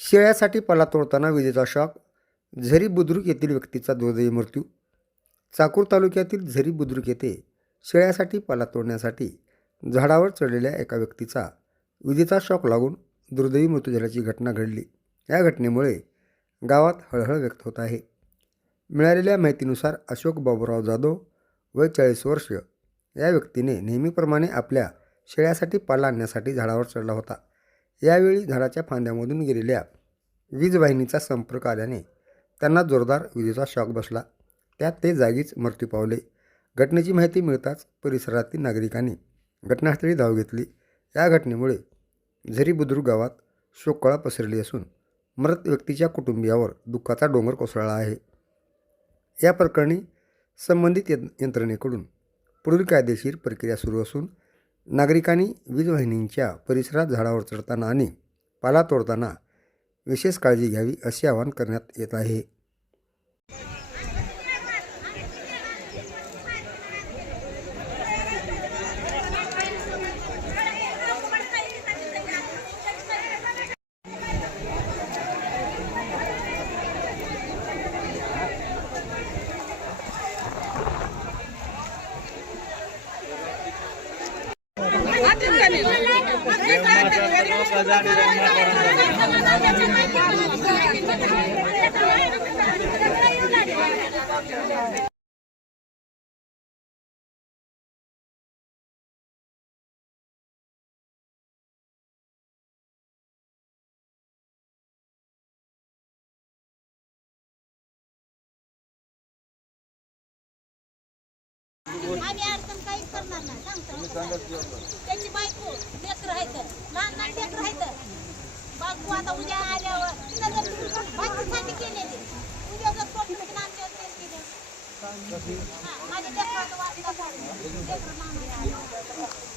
शेळ्यासाठी पाला तोडताना विजेचा शॉक, झरी बुद्रुक येथील व्यक्तीचा दुर्दैवी मृत्यू. चाकूर तालुक्यातील झरी बुद्रुक येथे शेळ्यासाठी पाला तोडण्यासाठी झाडावर चढलेल्या एका व्यक्तीचा विजेचा शॉक लागून दुर्दैवी मृत्यू झाल्याची घटना घडली. या घटनेमुळे गावात हळहळ व्यक्त होत आहे. मिळालेल्या माहितीनुसार अशोक बाबूराव जाधव वय 40 वर्ष या व्यक्तीने नेहमीप्रमाणे आपल्या शेळ्यासाठी पाला आणण्यासाठी झाडावर चढला होता. यावेळी झाडाच्या फांद्यामधून गेलेल्या वीज वाहिनीचा संपर्क आल्याने त्यांना जोरदार विजेचा शॉक बसला. त्यात ते जागीच मृत्यू पावले. घटनेची माहिती मिळताच परिसरातील नागरिकांनी घटनास्थळी धाव घेतली. या घटनेमुळे झरी बुद्रुक गावात शोककळा पसरली असून मृत व्यक्तीच्या कुटुंबियावर दुःखाचा डोंगर कोसळला आहे. या प्रकरणी संबंधित यंत्रणेकडून पुढील कायदेशीर प्रक्रिया सुरू असून नागरिकांनी वीज वाहिनींच्या परिसरात झाडावर चढताना आणि पाला तोडताना विशेष काळजी घ्यावी असे आवाहन करण्यात येत आहे. आम्ही अडचण काहीच करणार नाही. त्यांची बायको लेकर आहेत, लहान लहान लेकर आहेत. बायको आता उद्या आल्यावर तिला जर बायकोसाठी केलेली उद्या जर पोटली आमच्यावर केस केले माझ्या लेकराचं वाचलं लेकर मागणी